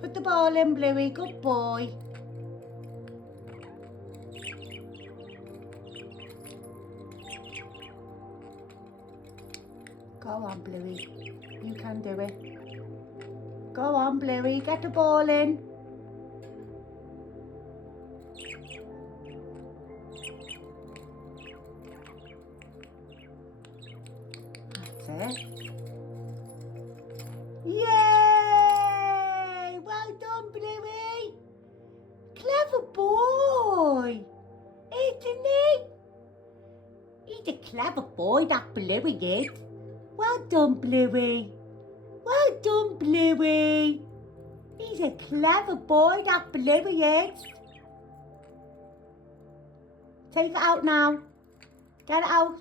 Put the ball in, Bluey. Good boy. Go on, Bluey. You can do it. Go on, Bluey. Get the ball in. That's it. Yay! Well done, Bluey. Clever boy, isn't he? He's a clever boy, that Bluey is. Well done, Bluey. Well done, Bluey. He's a clever boy, that Bluey is. Take it out now. Get it out.